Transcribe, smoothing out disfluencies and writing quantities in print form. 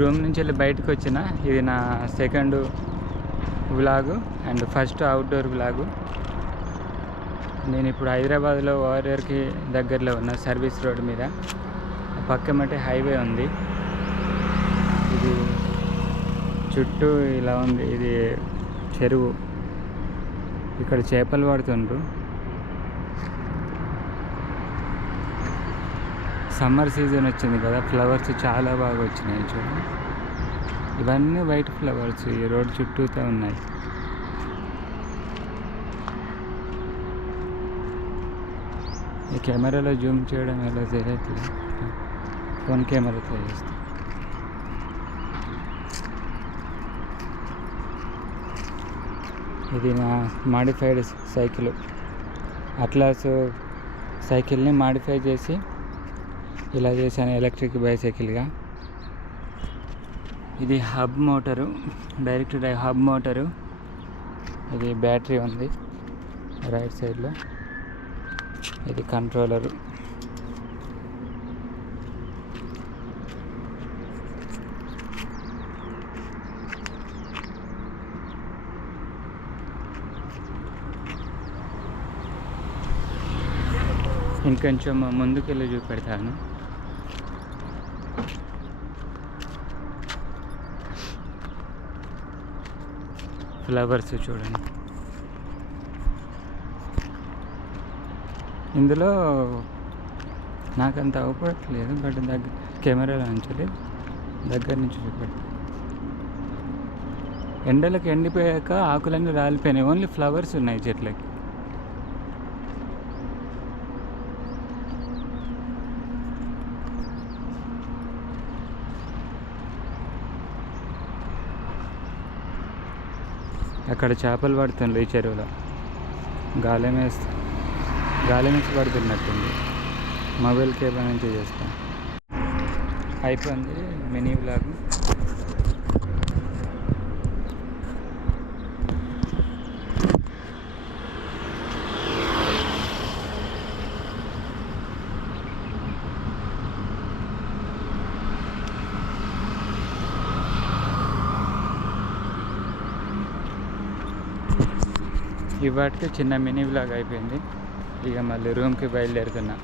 రూమ్ నుంచి వెళ్ళి బయటకు వచ్చిన. ఇది నా second vlog and first outdoor vlog. నేను ఇప్పుడు హైదరాబాద్లో ఓఆర్ఆర్కి దగ్గరలో ఉన్న సర్వీస్ రోడ్ మీద. పక్కమటే హైవే ఉంది. ఇది చుట్టూ ఇలా ఉంది. ఇది చెరువు. ఇక్కడ చేపలు పడుతుండ్రు. సమ్మర్ సీజన్ వచ్చింది కదా, ఫ్లవర్స్ చాలా బాగా వచ్చినాయి. చూడండి, ఇవన్నీ వైట్ ఫ్లవర్స్ ఈ రోడ్ చుట్టూతో ఉన్నాయి. ఈ కెమెరాలో జూమ్ చేయడం ఎలా తెలియట్లేదు, ఫోన్ కెమెరాతో చేస్తాం. ఇది నా మాడిఫైడ్ సైకిల్. అట్లాస్ సైకిల్ని మాడిఫై చేసి ఇలా చేశాను ఎలక్ట్రిక్ బైసైకిల్గా. ఇది hub motor, direct drive hub motor. ఇది బ్యాటరీ ఉంది రైట్ సైడ్లో. ఇది కంట్రోలరు. ఇంకొంచెం ముందుకెళ్ళి చూపెడతాను. ఫ్లవర్స్ చూడండి. ఇందులో నాకంత అవపడట్లేదు, బట్ కెమెరాలో నుంచి దగ్గర నుంచి చూపెడతాను. ఎండలకు ఎండిపోయాక ఆకులన్నీ రాలిపోయినాయి, ఓన్లీ ఫ్లవర్స్ ఉన్నాయి చెట్లకి. అక్కడ చేపలు పడుతుండ్రు ఈ చెరువులో. గాలి నుంచి పడుతున్నట్టుంది. మొబైల్ కేబుల్ నుంచి చేస్తాం. అయిపోయింది మినీ వ్లాగ్. ఇవాటికి చిన్న మినీ వ్లాగ్ అయిపోయింది. ఇక మళ్ళీ రూమ్కి బయలుదేరుతున్నా.